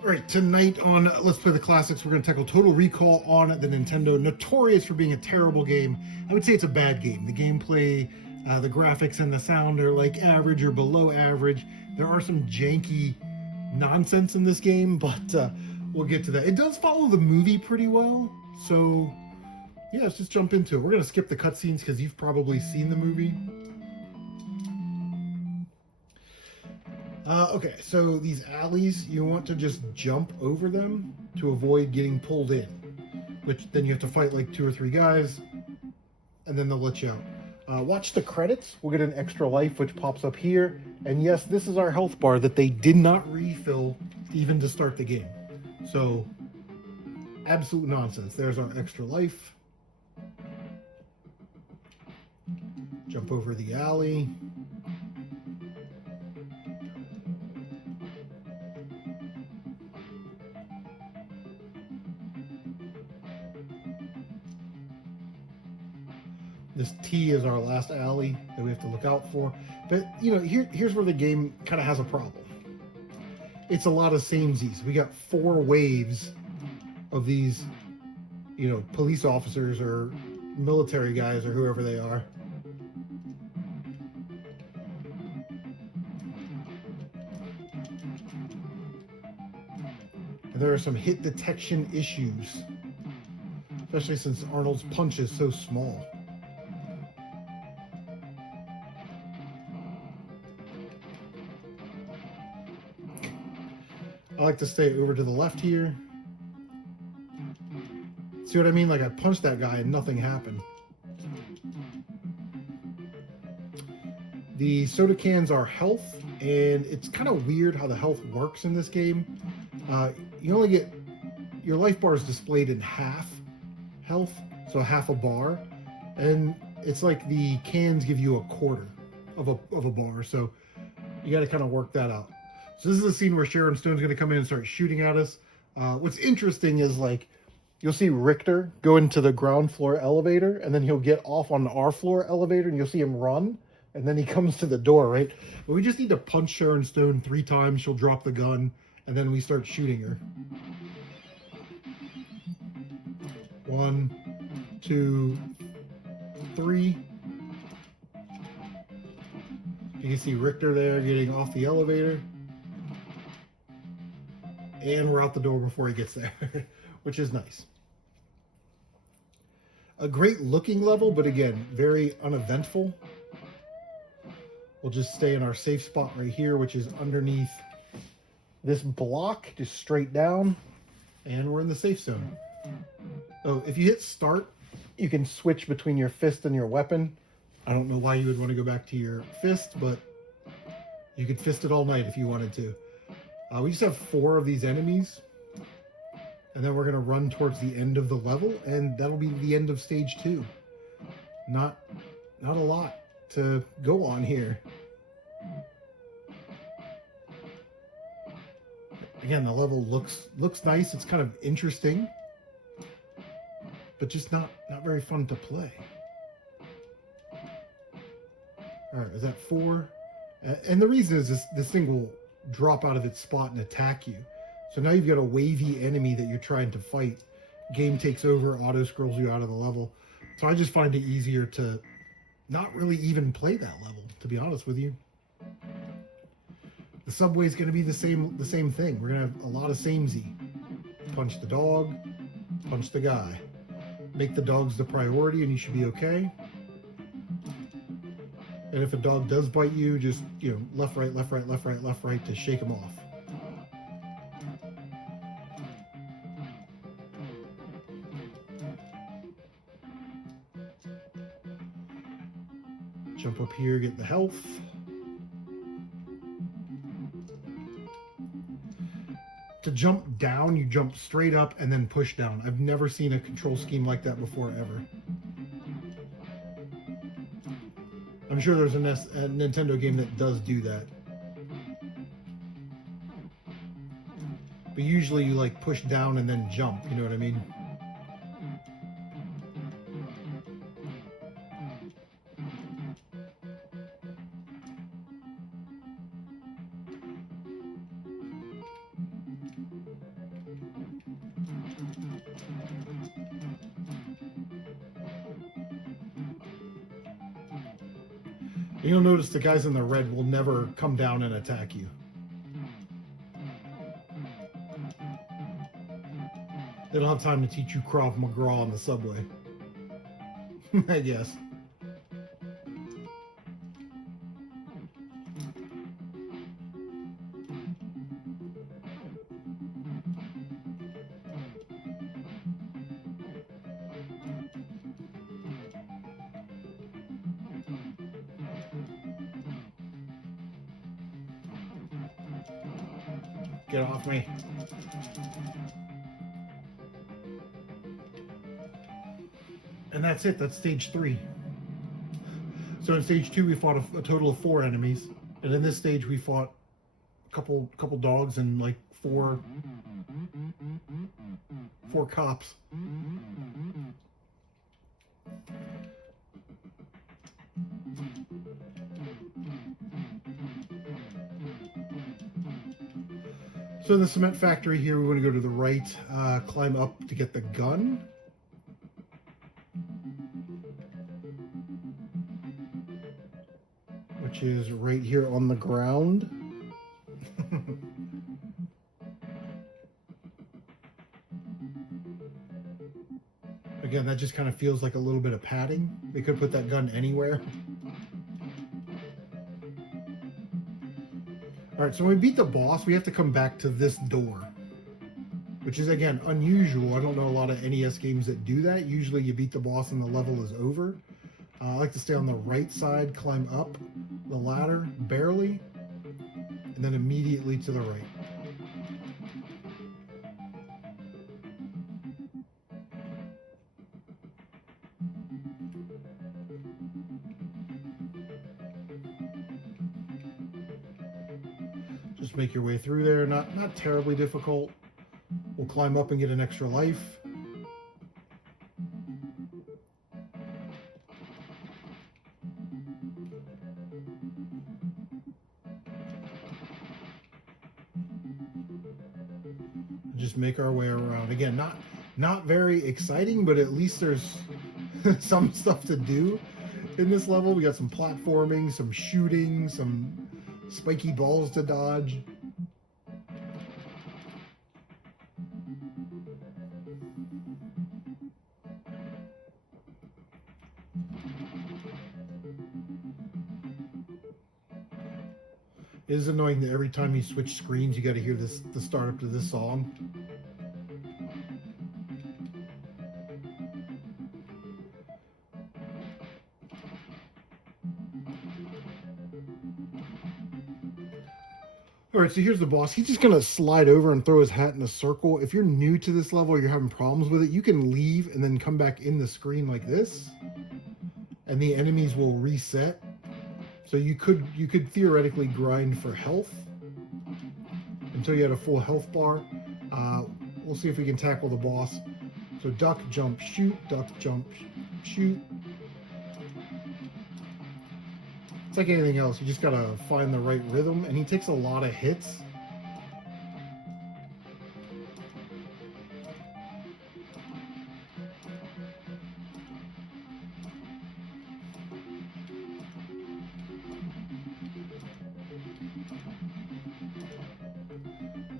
All right, tonight on Let's Play the Classics, we're going to tackle Total Recall on the Nintendo. Notorious for being a terrible game. I would say it's a bad game. The gameplay, the graphics, and the sound are like average or below average. There are some janky nonsense in this game, but we'll get to that. It does follow the movie pretty well, so yeah, let's just jump into it. We're going to skip the cutscenes because you've probably seen the movie. Okay, so these alleys, you want to just jump over them to avoid getting pulled in, which then you have to fight like 2 or 3 guys, and then they'll let you out. Watch the credits. We'll get an extra life, which pops up here. And yes, this is our health bar that they did not refill even to start the game. So, absolute nonsense. There's our extra life. Jump over the alley. This T is our last alley that we have to look out for. But, you know, here's where the game kind of has a problem. It's a lot of samesies. We got 4 waves of these, you know, police officers or military guys or whoever they are. And there are some hit detection issues, especially since Arnold's punch is so small. I like to stay over to the left here. See what I mean? Like I punched that guy and nothing happened. The soda cans are health, and it's kind of weird how the health works in this game. You only get your life bar is displayed in half health, so half a bar, and it's like the cans give you a quarter of a bar, so you got to kind of work that out. So this is a scene where Sharon Stone's going to come in and start shooting at us. What's interesting is like you'll see Richter go into the ground floor elevator, and then he'll get off on our floor elevator, and you'll see him run, and then he comes to the door, right? But we just need to punch Sharon Stone 3 times. She'll drop the gun, and then we start shooting her. 1, 2, 3. You can see Richter there getting off the elevator. And we're out the door before he gets there, which is nice. A great looking level, but again, very uneventful. We'll just stay in our safe spot right here, which is underneath this block, just straight down, and we're in the safe zone. Oh, if you hit start, you can switch between your fist and your weapon. I don't know why you would want to go back to your fist, but you could fist it all night if you wanted to. We just have 4 of these enemies, and then we're going to run towards the end of the level, and that'll be the end of stage 2. Not a lot to go on here. Again, the level looks nice. It's kind of interesting, but just not very fun to play. All right, is that 4? And the reason is this thing will drop out of its spot and attack you. So now you've got a wavy enemy that you're trying to fight. Game takes over, auto scrolls you out of the level. So I just find it easier to not really even play that level, to be honest with you. The subway is going to be the same thing. We're going to have a lot of samey. Punch the dog, punch the guy. Make the dogs the priority and you should be okay. And if a dog does bite you, just, you know, left, right, left, right, left, right, left, right to shake him off. Jump up here, get the health. To jump down, you jump straight up and then push down. I've never seen a control scheme like that before, ever. I'm sure there's a Nintendo game that does do that. But usually you like push down and then jump, you know what I mean? You'll notice the guys in the red will never come down and attack you. They don't have time to teach you Krav Maga on the subway. I guess. Get off me. And that's it. That's stage 3. So in stage 2, we fought a total of 4 enemies. And in this stage, we fought a couple dogs and like four cops. So in the cement factory here, we want to go to the right, climb up to get the gun. Which is right here on the ground. Again, that just kind of feels like a little bit of padding. They could put that gun anywhere. Alright, so when we beat the boss, we have to come back to this door. Which is, again, unusual. I don't know a lot of NES games that do that. Usually you beat the boss and the level is over. I like to stay on the right side, climb up the ladder, barely, and then immediately to the right. Just make your way through there. Not terribly difficult. We'll climb up and get an extra life. Just make our way around. Again, not very exciting, but at least there's some stuff to do in this level. We got some platforming, some shooting, some spiky balls to dodge. It is annoying that every time you switch screens, you got to hear the start up to this song. All right, so here's the boss. He's just gonna slide over and throw his hat in a circle. If you're new to this level, or you're having problems with it, you can leave and then come back in the screen like this, and the enemies will reset. So you could theoretically grind for health until you had a full health bar. We'll see if we can tackle the boss. So duck, jump, shoot, duck, jump, shoot. It's like anything else. You just gotta find the right rhythm, and he takes a lot of hits.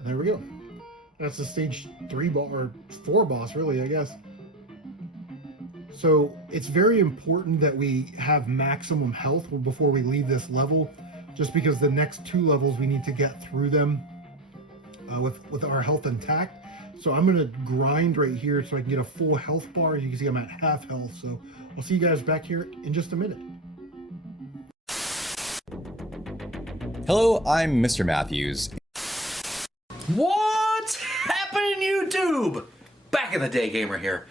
There we go. That's the stage 3 boss, or 4 boss, really, I guess. So it's very important that we have maximum health before we leave this level, just because the next 2 levels we need to get through them with our health intact. So I'm going to grind right here so I can get a full health bar. As you can see, I'm at half health. So I'll see you guys back here in just a minute. Hello, I'm Mr. Matthews. What's happening, YouTube? Back in the day gamer here.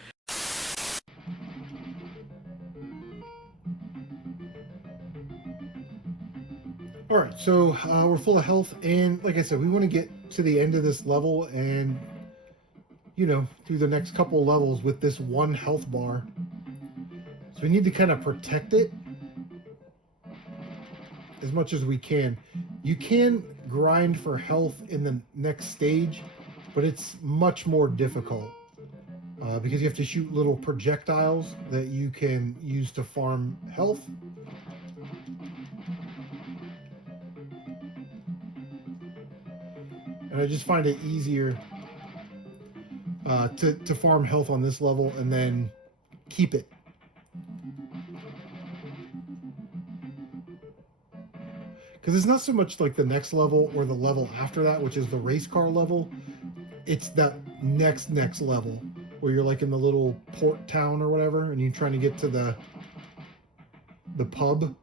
All right, so we're full of health, and like I said, we want to get to the end of this level and, you know, through the next couple levels with this 1 health bar. So we need to kind of protect it as much as we can. You can grind for health in the next stage, but it's much more difficult because you have to shoot little projectiles that you can use to farm health. And I just find it easier to farm health on this level and then keep it. Because it's not so much like the next level or the level after that, which is the race car level. It's that next level where you're like in the little port town or whatever, and you're trying to get to the pub.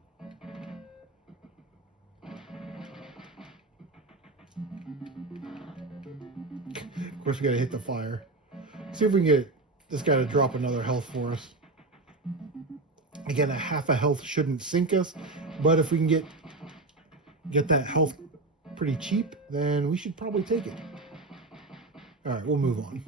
Of course, we gotta hit the fire. See if we can get this guy to drop another health for us. Again, a half a health shouldn't sink us, but if we can get that health pretty cheap, then we should probably take it. All right, we'll move on.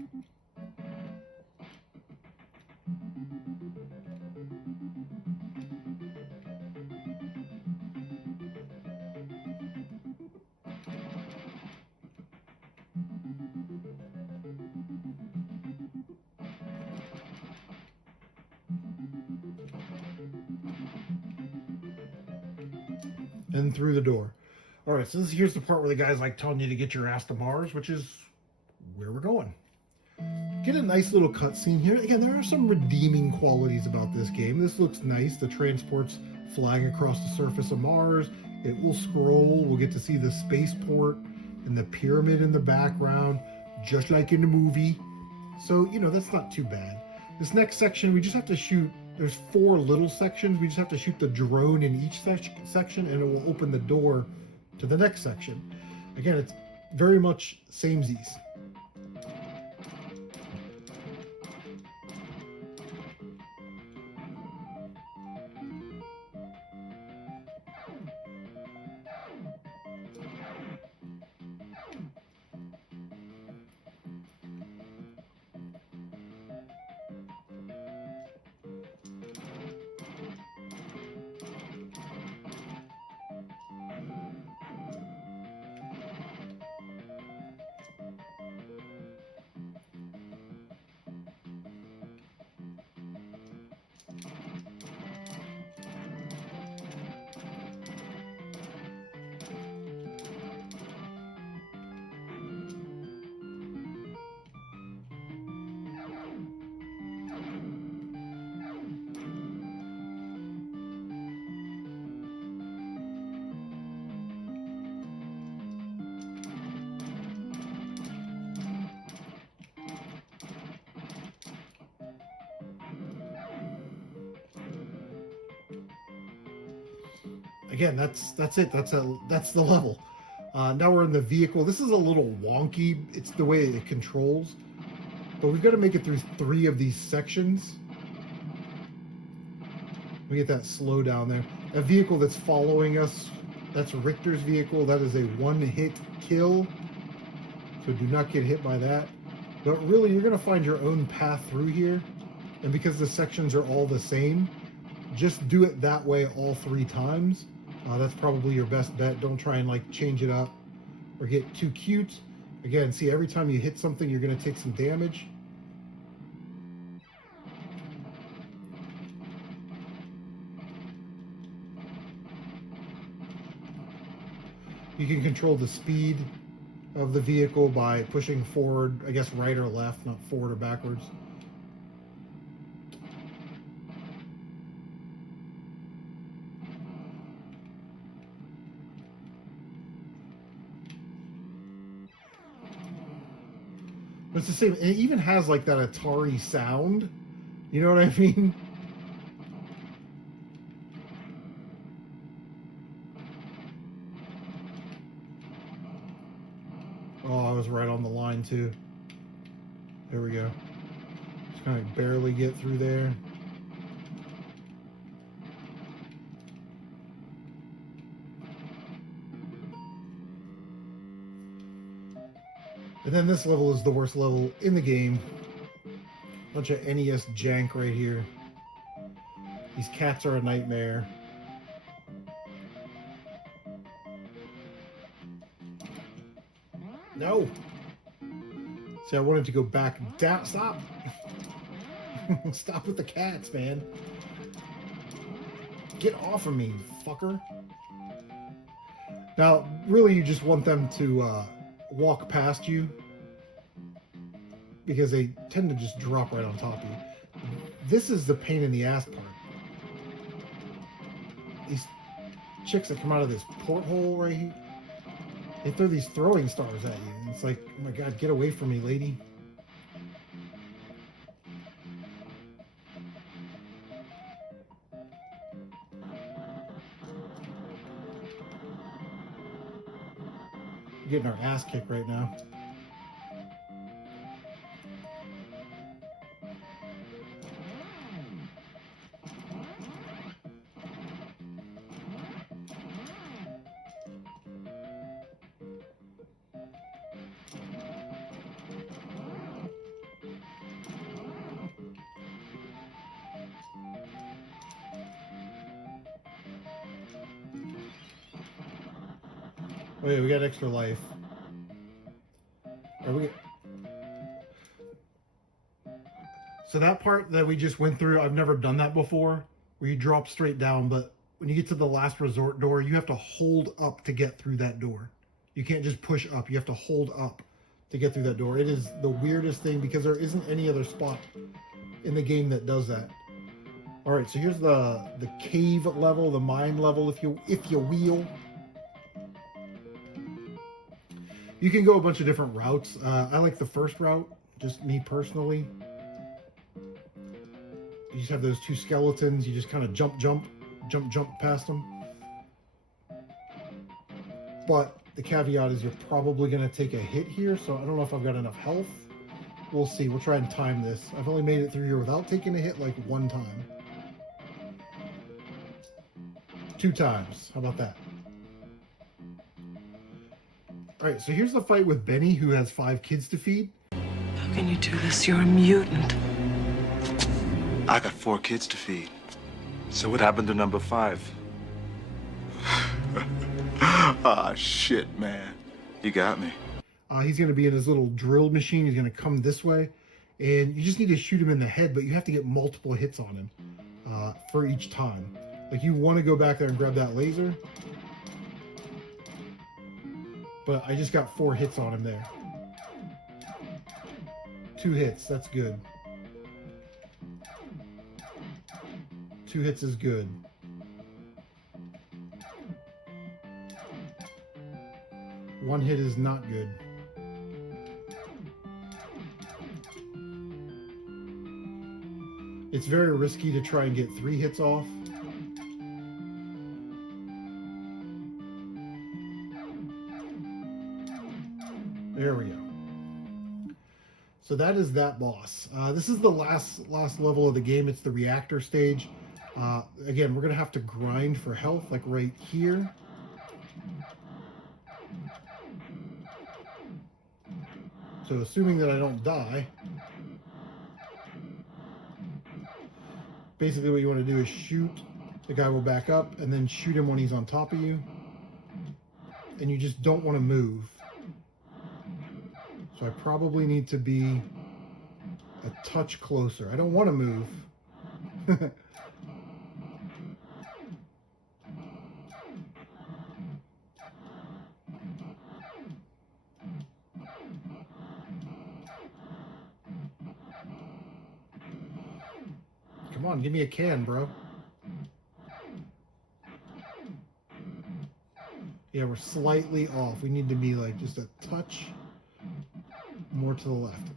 And through the door. All right, so here's the part where the guy's like telling you to get your ass to Mars, which is where we're going. Get a nice little cutscene here. Again, there are some redeeming qualities about this game. This looks nice. The transport's flying across the surface of Mars. It will scroll. We'll get to see the spaceport and the pyramid in the background, just like in the movie. So, you know, that's not too bad. This next section, we just have to shoot. There's 4 little sections. We just have to shoot the drone in each section, and it will open the door to the next section. Again, it's very much samesies. Again, that's it. That's the level. Now we're in the vehicle. This is a little wonky. It's the way it controls, but we've got to make it through 3 of these sections. We get that slow down there. A vehicle that's following us, that's Richter's vehicle. That is a 1-hit kill, so do not get hit by that. But really, you're going to find your own path through here, and because the sections are all the same, just do it that way all 3 times. That's probably your best bet. Don't try and like change it up or get too cute. Again, see, every time you hit something, you're going to take some damage. You can control the speed of the vehicle by pushing forward, I guess right or left, not forward or backwards. But it's the same. It even has like that Atari sound. You know what I mean? Oh, I was right on the line too. There we go. Just kind of barely get through there. And then this level is the worst level in the game. Bunch of NES jank right here. These cats are a nightmare. No! See, I wanted to go back down. Stop! Stop with the cats, man. Get off of me, fucker. Now, really, you just want them to walk past you because they tend to just drop right on top of you. This is the pain in the ass part. These chicks that come out of this porthole right here, they throw these throwing stars at you. And it's like, oh my God, get away from me, lady. We're getting our ass kicked right now. Wait, we got extra life. Are we? So that part that we just went through, I've never done that before, where you drop straight down, but when you get to the last resort door, you have to hold up to get through that door. You can't just push up, you have to hold up to get through that door. It is the weirdest thing because there isn't any other spot in the game that does that. All right, so here's the cave level, the mine level, if you will. You can go a bunch of different routes. I like the first route, just me personally. You just have those two skeletons. You just kind of jump past them. But the caveat is you're probably going to take a hit here, so I don't know if I've got enough health. We'll see. We'll try and time this. I've only made it through here without taking a hit like one time. 2 times. How about that? All right, so here's the fight with Benny, who has 5 kids to feed. How can you do this? You're a mutant. I got 4 kids to feed. So what happened to number 5? Ah, shit, man. You got me. He's going to be in his little drill machine. He's going to come this way. And you just need to shoot him in the head, but you have to get multiple hits on him for each time. Like, you want to go back there and grab that laser. But I just got 4 hits on him there. 2 hits, that's good. 2 hits is good. One hit is not good. It's very risky to try and get 3 hits off. There we go. So that is that boss. This is the last level of the game. It's the reactor stage. Again, we're going to have to grind for health, like right here. So assuming that I don't die, basically what you want to do is shoot. The guy will back up and then shoot him when he's on top of you. And you just don't want to move. So I probably need to be a touch closer. I don't want to move. Come on, give me a can, bro. Yeah, we're slightly off. We need to be like just a touch more to the left.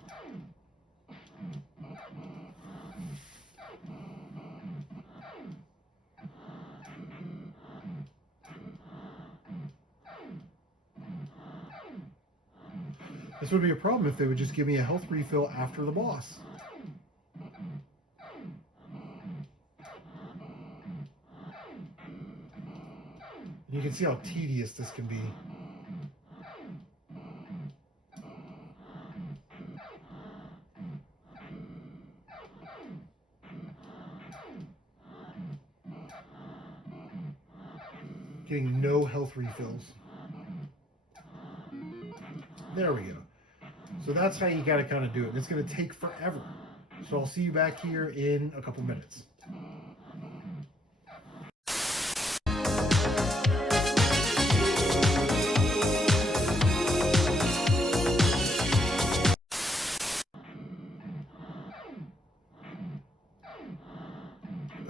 This would be a problem if they would just give me a health refill after the boss. You can see how tedious this can be. Getting no health refills. There we go. So that's how you gotta kind of do it. It's gonna take forever. So I'll see you back here in a couple minutes.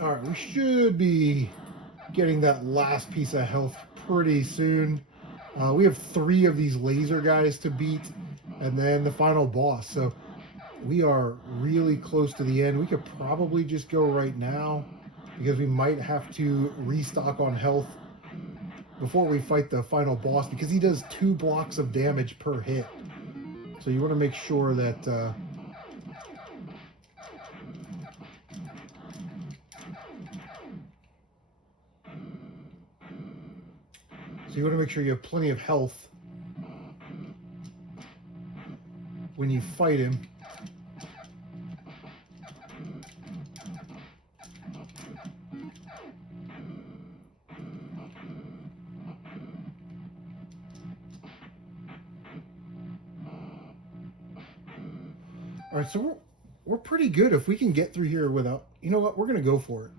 All right, we should be getting that last piece of health pretty soon. We have 3 of these laser guys to beat, and then the final boss. So we are really close to the end. We could probably just go right now because we might have to restock on health before we fight the final boss, because he does 2 blocks of damage per hit. So you want to make sure that so you want to make sure you have plenty of health when you fight him. All right, so we're pretty good if we can get through here without... You know what? We're going to go for it.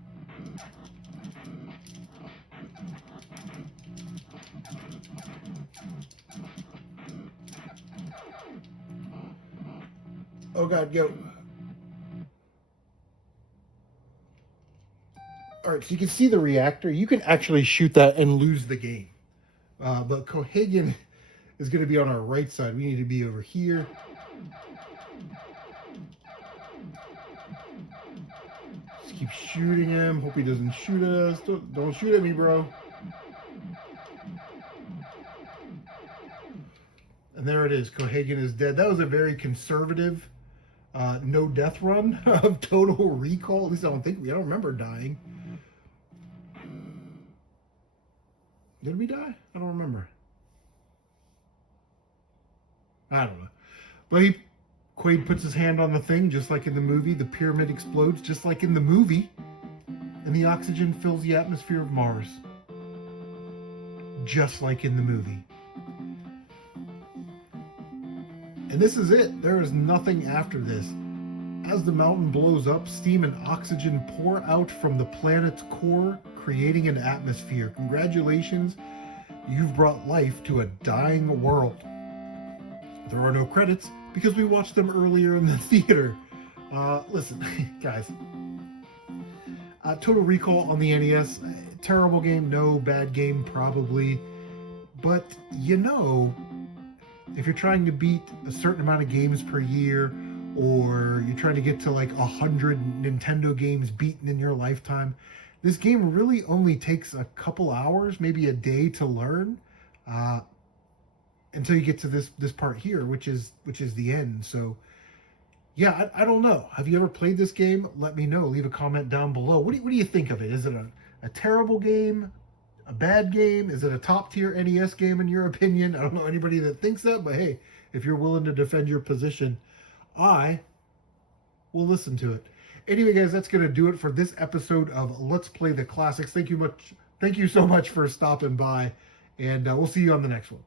Oh, God, go. All right, so you can see the reactor. You can actually shoot that and lose the game. But Cohagen is going to be on our right side. We need to be over here. Just keep shooting him. Hope he doesn't shoot us. Don't shoot at me, bro. And there it is. Cohagen is dead. That was a very conservative no death run of Total Recall. At least I don't remember dying. Did we die? I don't remember. I don't know. But Quaid puts his hand on the thing, just like in the movie. The pyramid explodes, just like in the movie. And the oxygen fills the atmosphere of Mars. Just like in the movie. And this is it. There is nothing after this. As the mountain blows up, steam and oxygen pour out from the planet's core, creating an atmosphere. Congratulations, you've brought life to a dying world. There are no credits because we watched them earlier in the theater. Listen, guys. Total Recall on the NES. Terrible game? No. Bad game? Probably. But, you know, if you're trying to beat a certain amount of games per year, or you're trying to get to like 100 Nintendo games beaten in your lifetime, this game really only takes a couple hours, maybe a day to learn, until you get to this part here, which is the end. So yeah, I don't know. Have you ever played this game? Let me know. Leave a comment down below. What do you think of it? Is it a terrible game? A bad game? Is it a top tier NES game in your opinion? I don't know anybody that thinks that, but hey, if you're willing to defend your position, I will listen to it. Anyway, guys, that's going to do it for this episode of Let's Play the Classics. Thank you so much for stopping by, and we'll see you on the next one.